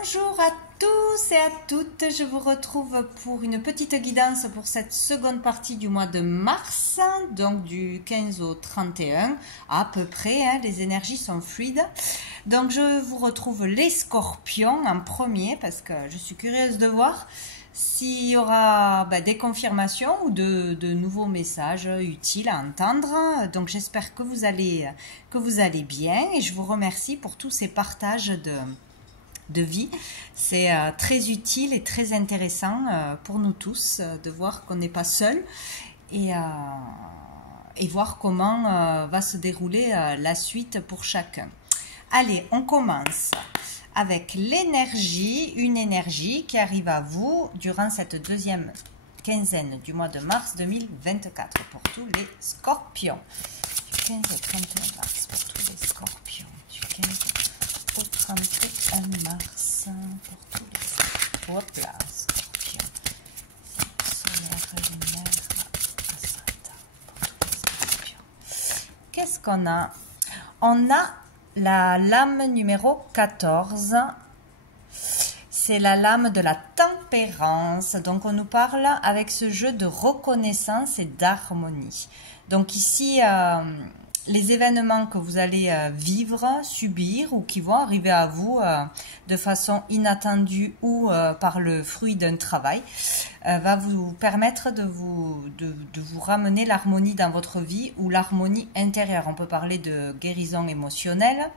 Bonjour à tous et à toutes, je vous retrouve pour une petite guidance pour cette seconde partie du mois de mars, donc du 15 au 31 à peu près, les énergies sont fluides. Donc je vous retrouve les scorpions en premier parce que je suis curieuse de voir s'il y aura des confirmations ou de nouveaux messages utiles à entendre. Donc j'espère que vous allez bien et je vous remercie pour tous ces partages de vie. C'est très utile et très intéressant pour nous tous de voir qu'on n'est pas seul et voir comment va se dérouler la suite pour chacun. Allez, on commence avec l'énergie, une énergie qui arrive à vous durant cette deuxième quinzaine du mois de mars 2024 pour tous les scorpions. Du 15 au 31 mars pour tous les scorpions. Du 15 au 31 mars pour tous les scorpions. Solaire, lunaire, ascendant pour tous les scorpions. Qu'est-ce qu'on a? On a la lame numéro 14. C'est la lame de la tempérance. Donc on nous parle avec ce jeu de reconnaissance et d'harmonie. Donc ici, les événements que vous allez vivre, subir ou qui vont arriver à vous de façon inattendue ou par le fruit d'un travail va vous permettre de vous ramener l'harmonie dans votre vie ou l'harmonie intérieure. On peut parler de guérison émotionnelle,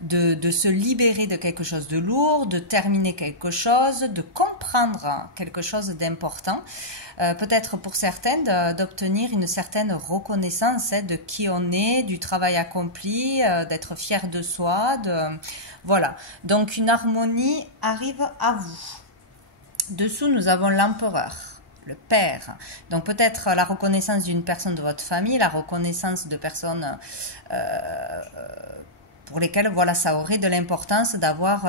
de se libérer de quelque chose de lourd, de terminer quelque chose, de comprendre quelque chose d'important. Peut-être pour certaines d'obtenir une certaine reconnaissance de qui on est, du travail accompli, d'être fier de soi. Voilà, donc une harmonie arrive à vous. Dessous, nous avons l'empereur, le père. Donc peut-être la reconnaissance d'une personne de votre famille, la reconnaissance de personnes pour lesquelles voilà, ça aurait de l'importance d'avoir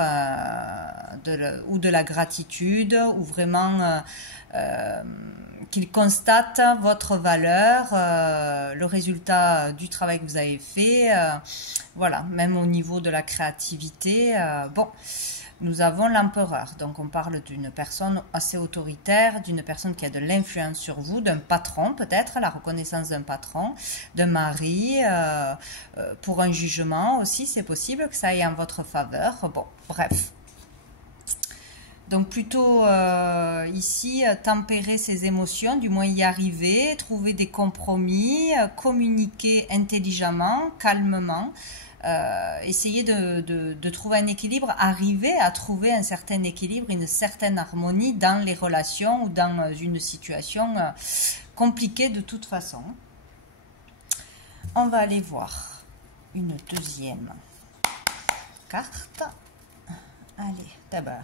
ou de la gratitude ou vraiment qu'ils constatent votre valeur, le résultat du travail que vous avez fait, voilà, même au niveau de la créativité. Bon, nous avons l'empereur, donc on parle d'une personne assez autoritaire, d'une personne qui a de l'influence sur vous, d'un patron peut-être, la reconnaissance d'un patron, d'un mari, pour un jugement aussi, c'est possible que ça aille en votre faveur. Bon, bref. Donc plutôt ici, tempérer ses émotions, du moins y arriver, trouver des compromis, communiquer intelligemment, calmement, essayer de trouver un équilibre, arriver à trouver un certain équilibre, une certaine harmonie dans les relations ou dans une situation compliquée de toute façon. On va aller voir une deuxième carte. Allez, d'abord.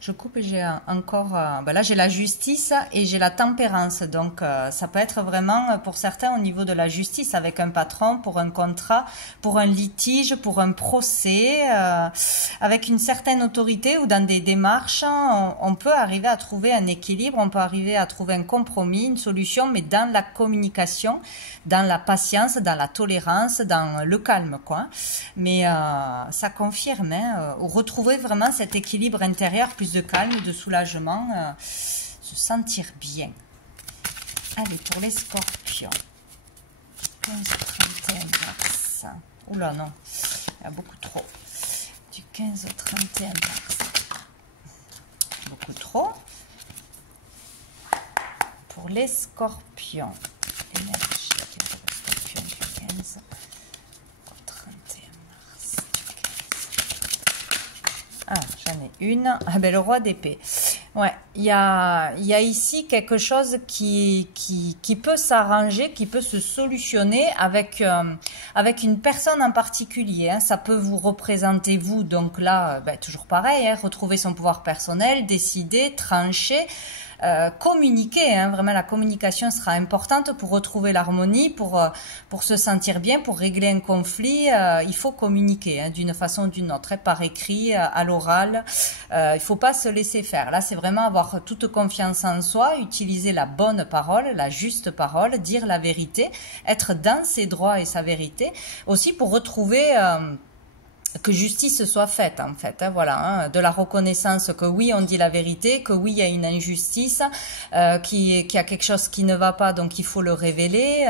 Je coupe et j'ai encore, là j'ai la justice et j'ai la tempérance, donc ça peut être vraiment pour certains au niveau de la justice avec un patron, pour un contrat, pour un litige, pour un procès, avec une certaine autorité ou dans des démarches, on peut arriver à trouver un équilibre, on peut arriver à trouver un compromis, une solution, mais dans la communication, dans la patience, dans la tolérance, dans le calme, quoi. Mais ça confirme, retrouver vraiment cet équilibre intérieur, plus de calme, de soulagement, se sentir bien. Allez, pour les scorpions. 15-31 mars. Oula, non, il y a beaucoup trop. Du 15 au 31 mars. Beaucoup trop. Pour les scorpions. Énergie pour les scorpions du 15 au 31 mars. Ah, j'en ai une. Ah ben, le roi d'épée. Ouais, il y a ici quelque chose qui peut s'arranger, qui peut se solutionner avec une personne en particulier. Hein. Ça peut vous représenter vous, donc là, toujours pareil, hein, retrouver son pouvoir personnel, décider, trancher. Communiquer, hein, vraiment la communication sera importante pour retrouver l'harmonie, pour se sentir bien, pour régler un conflit, il faut communiquer hein, d'une façon ou d'une autre, hein, par écrit, à l'oral, il faut pas se laisser faire. Là c'est vraiment avoir toute confiance en soi, utiliser la bonne parole, la juste parole, dire la vérité, être dans ses droits et sa vérité, aussi pour retrouver que justice soit faite en fait, hein, voilà, hein, de la reconnaissance que oui on dit la vérité, que oui il y a une injustice, qu'il y a quelque chose qui ne va pas donc il faut le révéler.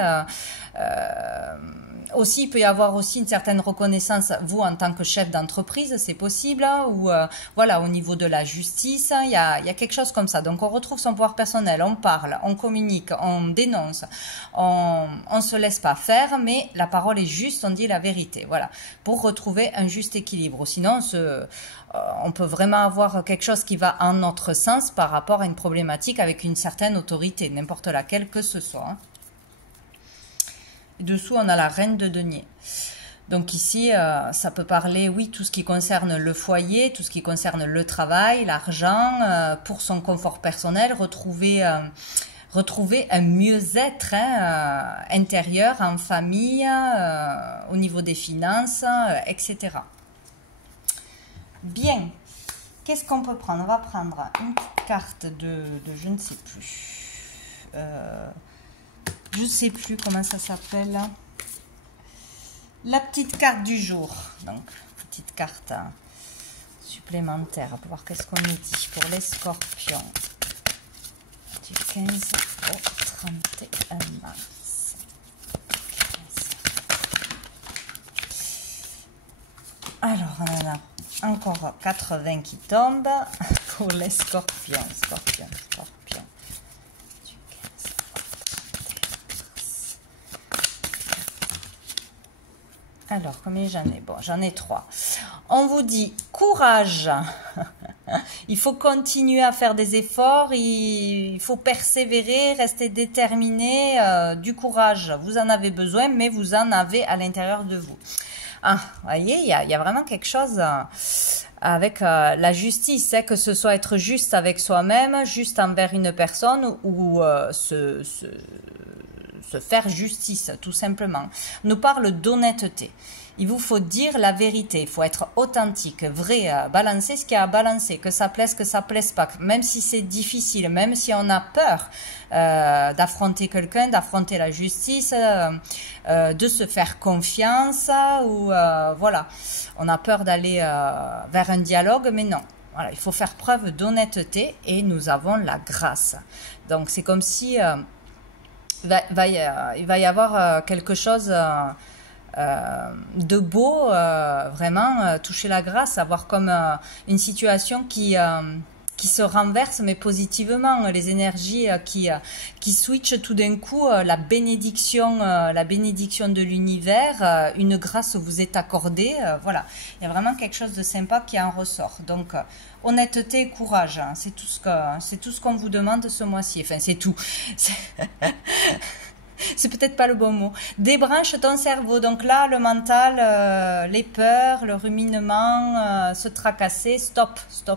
Aussi, il peut y avoir aussi une certaine reconnaissance, vous en tant que chef d'entreprise, c'est possible, ou voilà, au niveau de la justice, il y a quelque chose comme ça. Donc on retrouve son pouvoir personnel, on parle, on communique, on dénonce, on se laisse pas faire, mais la parole est juste, on dit la vérité, voilà, pour retrouver un juste équilibre. Sinon, on peut vraiment avoir quelque chose qui va en notre sens par rapport à une problématique avec une certaine autorité, n'importe laquelle que ce soit, hein. Dessous, on a la reine de denier. Donc ici, ça peut parler, oui, tout ce qui concerne le foyer, tout ce qui concerne le travail, l'argent, pour son confort personnel, retrouver un mieux-être intérieur, en famille, au niveau des finances, etc. Bien. Qu'est-ce qu'on peut prendre? On va prendre une petite carte de je ne sais plus. Je ne sais plus comment ça s'appelle. La petite carte du jour. Donc, petite carte supplémentaire. On va voir qu'est-ce qu'on nous dit pour les scorpions. Du 15 au 31 mars. 15. Alors, on en a encore 80 qui tombent pour les scorpions. Scorpions. Alors, combien j'en ai? Bon, j'en ai 3. On vous dit courage. Il faut continuer à faire des efforts. Il faut persévérer, rester déterminé. Du courage, vous en avez besoin, mais vous en avez à l'intérieur de vous. Ah, vous voyez, il y a vraiment quelque chose avec la justice, hein, que ce soit être juste avec soi-même, juste envers une personne ou se faire justice, tout simplement. On nous parle d'honnêteté. Il vous faut dire la vérité, il faut être authentique, vrai, balancer ce qu'il y a à balancer, que ça plaise pas, même si c'est difficile, même si on a peur d'affronter quelqu'un, d'affronter la justice, de se faire confiance, ou voilà, on a peur d'aller vers un dialogue, mais non. Voilà, il faut faire preuve d'honnêteté et nous avons la grâce. Donc c'est comme si il va y avoir quelque chose de beau, vraiment toucher la grâce, avoir comme une situation qui se renverse mais positivement, les énergies qui switchent tout d'un coup, la bénédiction de l'univers, une grâce vous est accordée, voilà, il y a vraiment quelque chose de sympa qui en ressort. Donc honnêteté et courage, hein, c'est tout ce qu'on vous demande ce mois-ci. Enfin, c'est tout. C'est peut-être pas le bon mot. Débranche ton cerveau. Donc là, le mental, les peurs, le ruminement, se tracasser. Stop. Il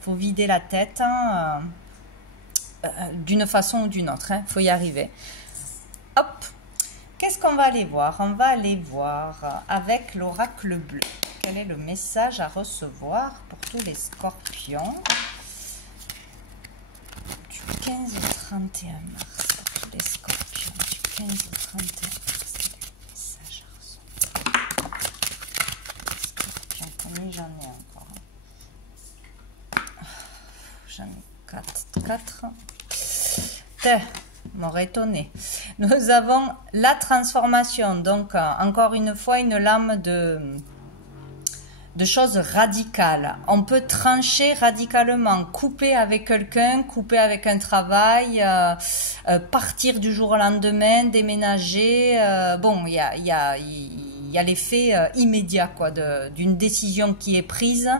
faut vider la tête, hein, d'une façon ou d'une autre. Il faut y arriver. Hop. Qu'est-ce qu'on va aller voir? On va aller voir avec l'oracle bleu. Quel est le message à recevoir pour tous les scorpions du 15 au 31 mars? Les scorpions du 15 au 31 mars, quel est le message à recevoir? Les scorpions, combien j'en ai encore? J'en ai 4. M'aurait étonné. Nous avons la transformation, donc encore une fois une lame de choses radicales. On peut trancher radicalement, couper avec quelqu'un, couper avec un travail, partir du jour au lendemain, déménager. Bon, il y a l'effet immédiat quoi, d'une décision qui est prise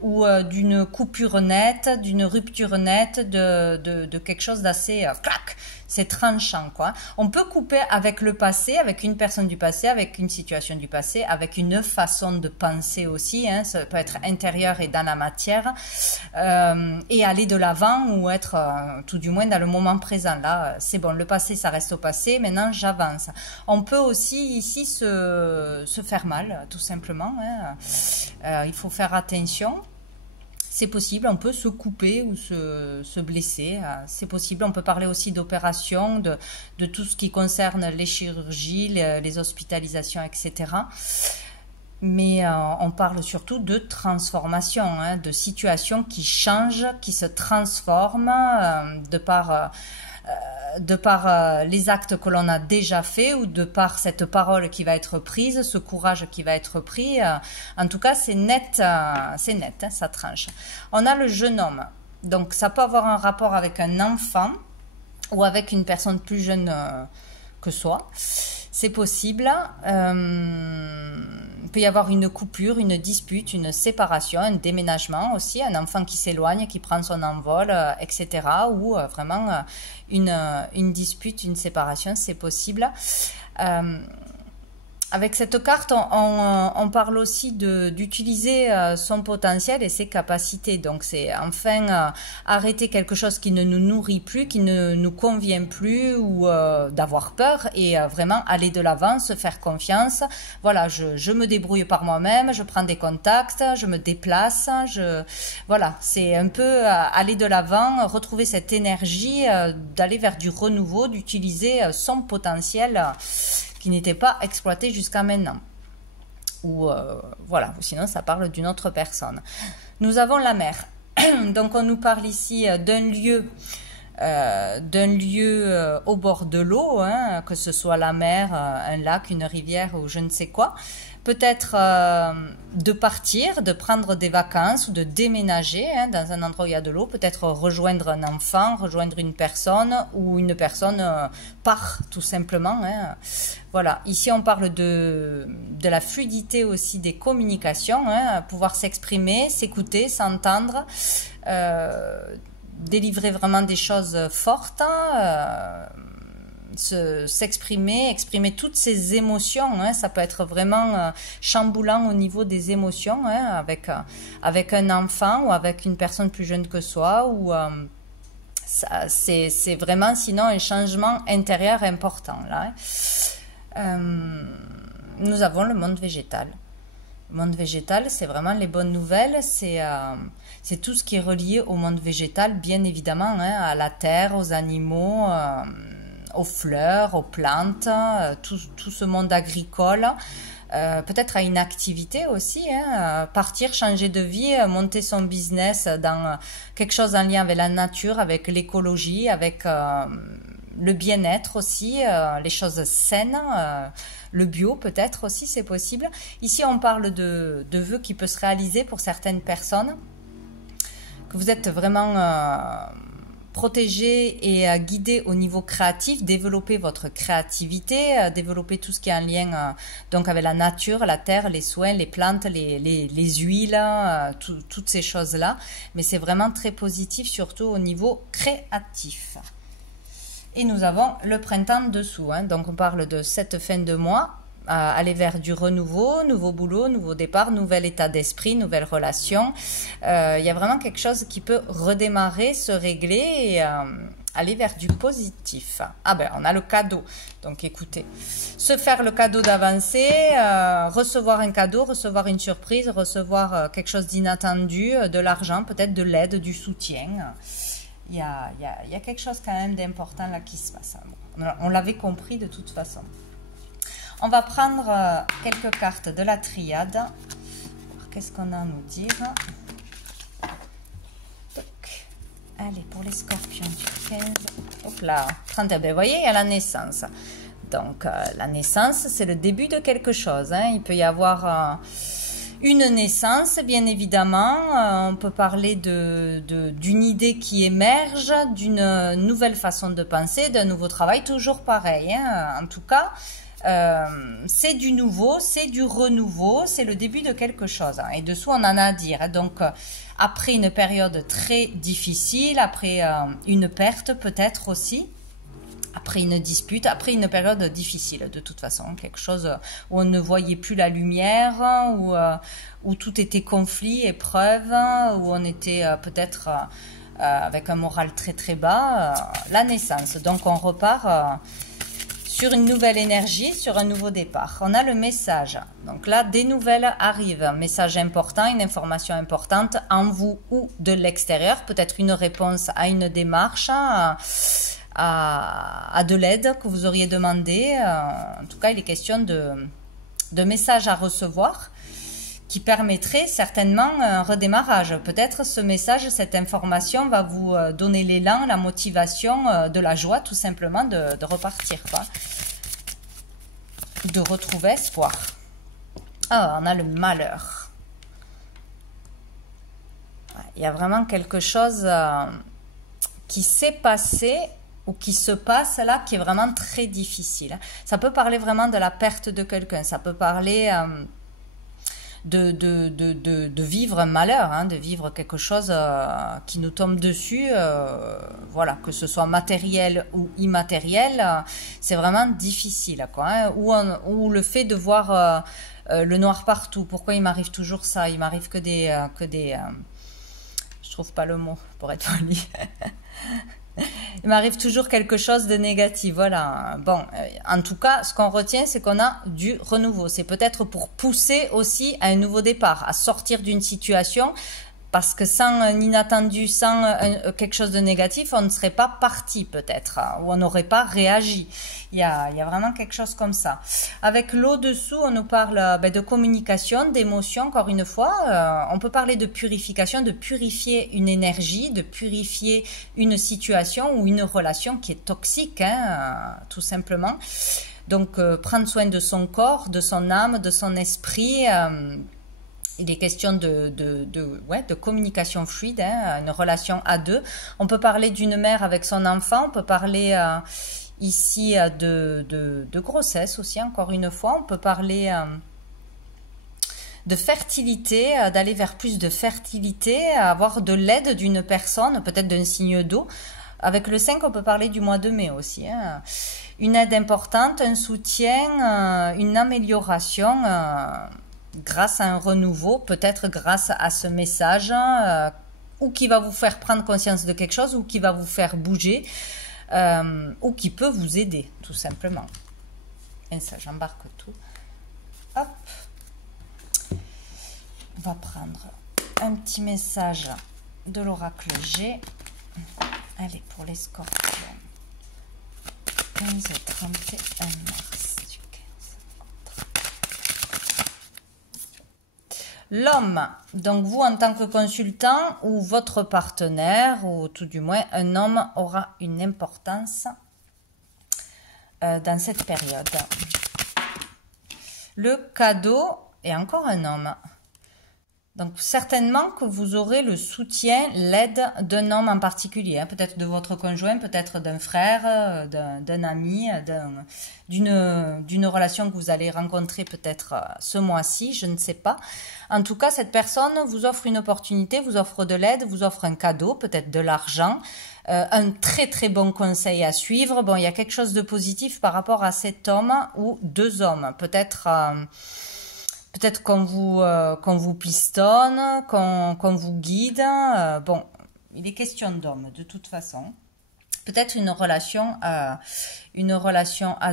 ou d'une coupure nette, d'une rupture nette, de quelque chose d'assez clac. C'est tranchant, quoi. On peut couper avec le passé, avec une personne du passé, avec une situation du passé, avec une façon de penser aussi, hein. Ça peut être intérieur et dans la matière, et aller de l'avant ou être tout du moins dans le moment présent. Là, c'est bon, le passé, ça reste au passé, maintenant j'avance. On peut aussi ici se faire mal, tout simplement, hein. Il faut faire attention. C'est possible, on peut se couper ou se blesser, c'est possible. On peut parler aussi d'opérations, de tout ce qui concerne les chirurgies, les hospitalisations, etc. mais on parle surtout de transformation, hein, de situations qui changent, qui se transforment de par les actes que l'on a déjà faits ou de par cette parole qui va être prise, ce courage qui va être pris. En tout cas, c'est net, hein, ça tranche. On a le jeune homme. Donc, ça peut avoir un rapport avec un enfant ou avec une personne plus jeune que soi. C'est possible. Il peut y avoir une coupure, une dispute, une séparation, un déménagement aussi, un enfant qui s'éloigne, qui prend son envol, etc. Ou vraiment une dispute, une séparation, c'est possible. Avec cette carte, on parle aussi d'utiliser son potentiel et ses capacités. Donc, c'est enfin arrêter quelque chose qui ne nous nourrit plus, qui ne nous convient plus ou d'avoir peur et vraiment aller de l'avant, se faire confiance. Voilà, je me débrouille par moi-même, je prends des contacts, je me déplace. Voilà, c'est un peu aller de l'avant, retrouver cette énergie, d'aller vers du renouveau, d'utiliser son potentiel qui n'était pas exploité jusqu'à maintenant. Ou voilà, ou sinon ça parle d'une autre personne. Nous avons la mer. Donc on nous parle ici d'un lieu au bord de l'eau, hein, que ce soit la mer, un lac, une rivière ou je ne sais quoi. Peut-être de partir, de prendre des vacances ou de déménager hein, dans un endroit où il y a de l'eau, peut-être rejoindre un enfant, rejoindre une personne ou une personne part tout simplement. Hein. Voilà, ici on parle de la fluidité aussi des communications, hein, pouvoir s'exprimer, s'écouter, s'entendre, délivrer vraiment des choses fortes, s'exprimer, exprimer toutes ces émotions, hein, ça peut être vraiment chamboulant au niveau des émotions, hein, avec un enfant ou avec une personne plus jeune que soi, ou c'est vraiment sinon un changement intérieur important là. Hein. Nous avons le monde végétal. Le monde végétal, c'est vraiment les bonnes nouvelles, c'est tout ce qui est relié au monde végétal, bien évidemment, hein, à la terre, aux animaux, aux fleurs, aux plantes, tout ce monde agricole, peut-être à une activité aussi, hein, partir, changer de vie, monter son business dans quelque chose en lien avec la nature, avec l'écologie, avec le bien-être aussi, les choses saines, le bio peut-être aussi, c'est possible. Ici, on parle de vœux qui peuvent se réaliser pour certaines personnes, que vous êtes vraiment protégé et guidé au niveau créatif, développer votre créativité, développer tout ce qui est en lien donc avec la nature, la terre, les soins, les plantes, les huiles, toutes ces choses-là. Mais c'est vraiment très positif, surtout au niveau créatif. Et nous avons le printemps dessous, hein. Donc on parle de cette fin de mois, aller vers du renouveau, nouveau boulot, nouveau départ, nouvel état d'esprit, nouvelle relation. Il y a vraiment quelque chose qui peut redémarrer, se régler et aller vers du positif. Ah ben, on a le cadeau. Donc écoutez, se faire le cadeau d'avancer, recevoir un cadeau, recevoir une surprise, recevoir quelque chose d'inattendu, de l'argent, peut-être de l'aide, du soutien. Il y a quelque chose quand même d'important là qui se passe. On l'avait compris de toute façon. On va prendre quelques cartes de la triade. Qu'est-ce qu'on a à nous dire? Toc. Allez, pour les scorpions du 15. Hop là, 31. Ben, vous voyez, il y a la naissance. Donc, la naissance, c'est le début de quelque chose. Hein. Il peut y avoir une naissance, bien évidemment. On peut parler d'une idée qui émerge, d'une nouvelle façon de penser, d'un nouveau travail. Toujours pareil. Hein. En tout cas, c'est du nouveau, c'est du renouveau, c'est le début de quelque chose. Hein. Et dessous, on en a à dire. Hein. Donc, après une période très difficile, après une perte peut-être aussi, après une dispute, après une période difficile de toute façon, quelque chose où on ne voyait plus la lumière, où tout était conflit, épreuve, où on était peut-être avec un moral très très bas, la naissance. Donc on repart sur une nouvelle énergie, sur un nouveau départ. On a le message. Donc là, des nouvelles arrivent. Un message important, une information importante en vous ou de l'extérieur. Peut-être une réponse à une démarche, à de l'aide que vous auriez demandé. En tout cas, il est question de messages à recevoir. qui permettrait certainement un redémarrage. Peut-être ce message, cette information va vous donner l'élan, la motivation, de la joie tout simplement de repartir, quoi. De retrouver espoir. Ah, on a le malheur. Il y a vraiment quelque chose qui s'est passé ou qui se passe là, qui est vraiment très difficile. Ça peut parler vraiment de la perte de quelqu'un, ça peut parler de vivre un malheur, hein, de vivre quelque chose qui nous tombe dessus, voilà, que ce soit matériel ou immatériel, c'est vraiment difficile, quoi, hein, ou le fait de voir le noir partout. Pourquoi il m'arrive toujours ça? Il m'arrive que des je trouve pas le mot pour être poli. Il m'arrive toujours quelque chose de négatif, voilà. Bon, en tout cas, ce qu'on retient, c'est qu'on a du renouveau. C'est peut-être pour pousser aussi à un nouveau départ, à sortir d'une situation, parce que sans un inattendu, sans quelque chose de négatif, on ne serait pas parti peut-être, ou on n'aurait pas réagi. Il y a vraiment quelque chose comme ça. Avec l'au-dessous, on nous parle de communication, d'émotion, encore une fois. On peut parler de purification, de purifier une énergie, de purifier une situation ou une relation qui est toxique, hein, tout simplement. Donc, prendre soin de son corps, de son âme, de son esprit. Il est question de communication fluide, hein, une relation à deux. On peut parler d'une mère avec son enfant, on peut parler ici de grossesse aussi, encore une fois. On peut parler de fertilité, d'aller vers plus de fertilité, avoir de l'aide d'une personne, peut-être d'un signe d'eau. Avec le 5, on peut parler du mois de mai aussi, hein. Une aide importante, un soutien, une amélioration grâce à un renouveau, peut-être grâce à ce message, ou qui va vous faire prendre conscience de quelque chose, ou qui va vous faire bouger, ou qui peut vous aider, tout simplement. Et ça, j'embarque tout. Hop. On va prendre un petit message de l'oracle G. Allez, pour les scorpions. 15 et 31 mars. L'homme, donc vous en tant que consultant ou votre partenaire, ou tout du moins un homme aura une importance dans cette période. Le cadeau est encore un homme. Donc certainement que vous aurez le soutien, l'aide d'un homme en particulier, hein, peut-être de votre conjoint, peut-être d'un frère, d'un ami, d'une relation que vous allez rencontrer peut-être ce mois-ci, je ne sais pas. En tout cas, cette personne vous offre une opportunité, vous offre de l'aide, vous offre un cadeau, peut-être de l'argent, un très très bon conseil à suivre. Bon, il y a quelque chose de positif par rapport à cet homme ou deux hommes, peut-être qu'on vous pistonne, qu'on vous guide. Bon, il est question d'homme de toute façon. Peut-être une relation à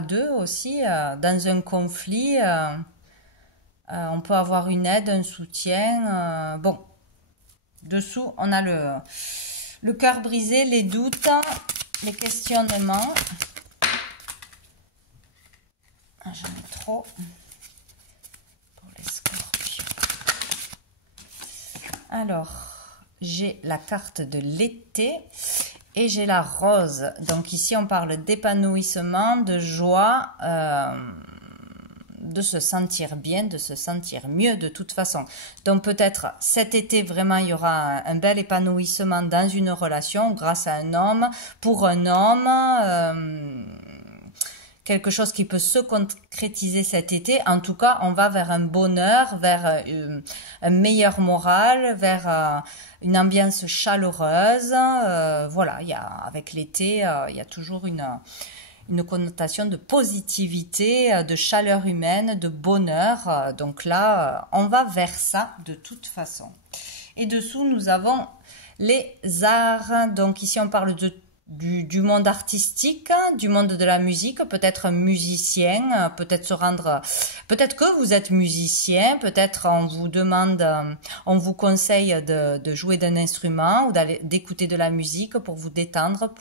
deux aussi, dans un conflit. On peut avoir une aide, un soutien. Bon, dessous, on a le cœur brisé, les doutes, les questionnements. Ah, j'en ai trop. Alors, j'ai la carte de l'été et j'ai la rose. Donc ici, on parle d'épanouissement, de joie, de se sentir bien, de se sentir mieux de toute façon. Donc peut-être cet été, vraiment, il y aura un bel épanouissement dans une relation grâce à un homme, pour un homme. Quelque chose qui peut se concrétiser cet été. En tout cas, on va vers un bonheur, vers un meilleur moral, vers une ambiance chaleureuse. Voilà, avec l'été, il y a toujours une connotation de positivité, de chaleur humaine, de bonheur. Donc là, on va vers ça de toute façon. Et dessous, nous avons les arts. Donc ici, on parle du monde artistique, du monde de la musique, peut-être musicien, peut-être que vous êtes musicien, peut-être on vous conseille de jouer d'un instrument ou d'écouter de la musique pour vous détendre,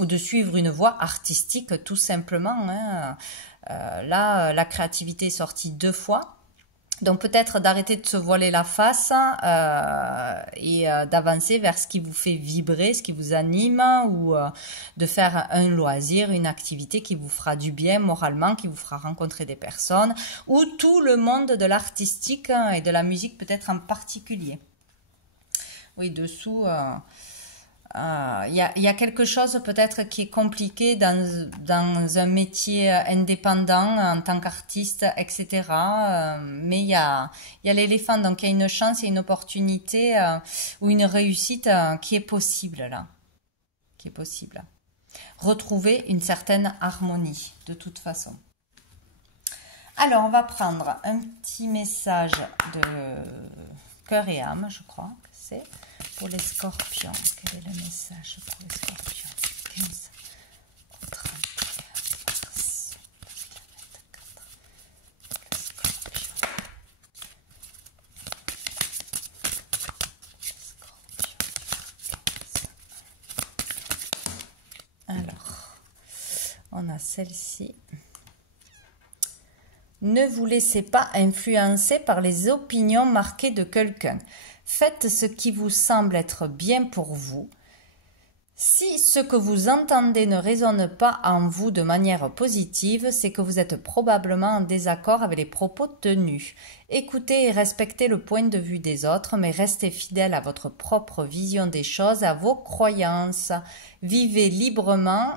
ou de suivre une voie artistique tout simplement, hein. Là, la créativité est sortie 2 fois. Donc peut-être d'arrêter de se voiler la face et d'avancer vers ce qui vous fait vibrer, ce qui vous anime, ou de faire un loisir, une activité qui vous fera du bien moralement, qui vous fera rencontrer des personnes, ou tout le monde de l'artistique et de la musique peut-être en particulier. Oui, dessous... il y a quelque chose peut-être qui est compliqué dans un métier indépendant en tant qu'artiste, etc. Mais il y a l'éléphant, donc il y a une chance, il y a une opportunité ou une réussite qui est possible là. Qui est possible. Retrouver une certaine harmonie, de toute façon. Alors, on va prendre un petit message de cœur et âme, je crois que c'est. Pour les scorpions, quel est le message pour les scorpions? 15 au 31 mars 2024. Alors, on a celle-ci. Ne vous laissez pas influencer par les opinions marquées de quelqu'un. Faites ce qui vous semble être bien pour vous. Si ce que vous entendez ne résonne pas en vous de manière positive, c'est que vous êtes probablement en désaccord avec les propos tenus. Écoutez et respectez le point de vue des autres, mais restez fidèle à votre propre vision des choses, à vos croyances. Vivez librement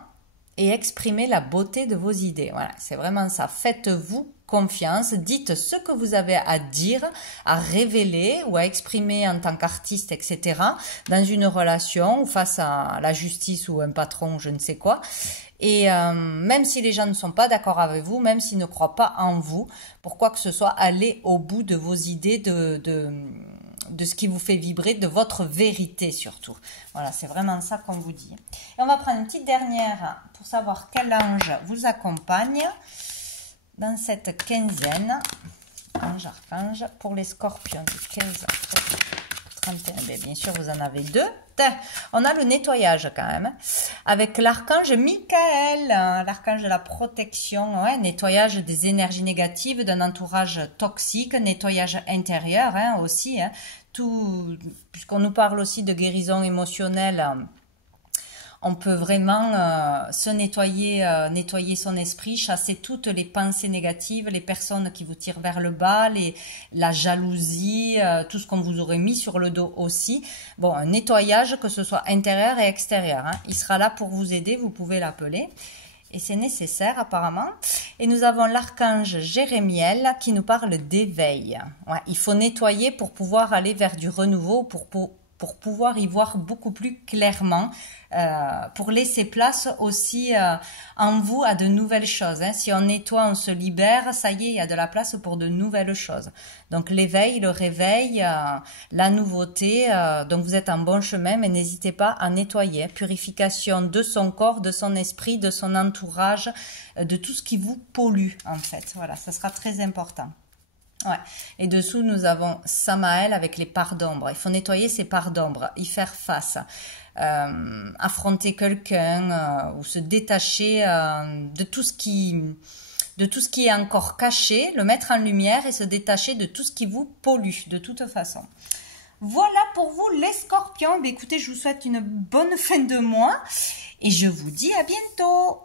et exprimez la beauté de vos idées. Voilà, c'est vraiment ça. Faites-vous confiance, dites ce que vous avez à dire, à révéler ou à exprimer en tant qu'artiste, etc. dans une relation ou face à la justice ou un patron, je ne sais quoi. Et même si les gens ne sont pas d'accord avec vous, même s'ils ne croient pas en vous, pour quoi que ce soit, allez au bout de vos idées, de ce qui vous fait vibrer, de votre vérité surtout. Voilà, c'est vraiment ça qu'on vous dit. Et on va prendre une petite dernière pour savoir quel ange vous accompagne dans cette quinzaine. Ange, archange, pour les scorpions du 15 au 31. Bien sûr, vous en avez deux. On a le nettoyage quand même, avec l'archange Michael, l'archange de la protection, ouais, nettoyage des énergies négatives, d'un entourage toxique, nettoyage intérieur aussi, tout, puisqu'on nous parle aussi de guérison émotionnelle. On peut vraiment se nettoyer, nettoyer son esprit, chasser toutes les pensées négatives, les personnes qui vous tirent vers le bas, la jalousie, tout ce qu'on vous aurait mis sur le dos aussi. Bon, un nettoyage, que ce soit intérieur et extérieur. Il sera là pour vous aider, vous pouvez l'appeler. Et c'est nécessaire apparemment. Et nous avons l'archange Jérémiel qui nous parle d'éveil. Ouais, il faut nettoyer pour pouvoir aller vers du renouveau, pour pouvoir y voir beaucoup plus clairement, pour laisser place aussi en vous à de nouvelles choses. Si on nettoie, on se libère, ça y est, il y a de la place pour de nouvelles choses. Donc l'éveil, le réveil, la nouveauté, donc vous êtes en bon chemin, mais n'hésitez pas à nettoyer. Purification de son corps, de son esprit, de son entourage, de tout ce qui vous pollue en fait. Voilà, ça sera très important. Ouais. Et dessous, nous avons Samaël avec les parts d'ombre. Il faut nettoyer ces parts d'ombre, y faire face, affronter quelqu'un ou se détacher de tout ce qui est encore caché, le mettre en lumière et se détacher de tout ce qui vous pollue de toute façon. Voilà pour vous les scorpions. Écoutez, je vous souhaite une bonne fin de mois et je vous dis à bientôt.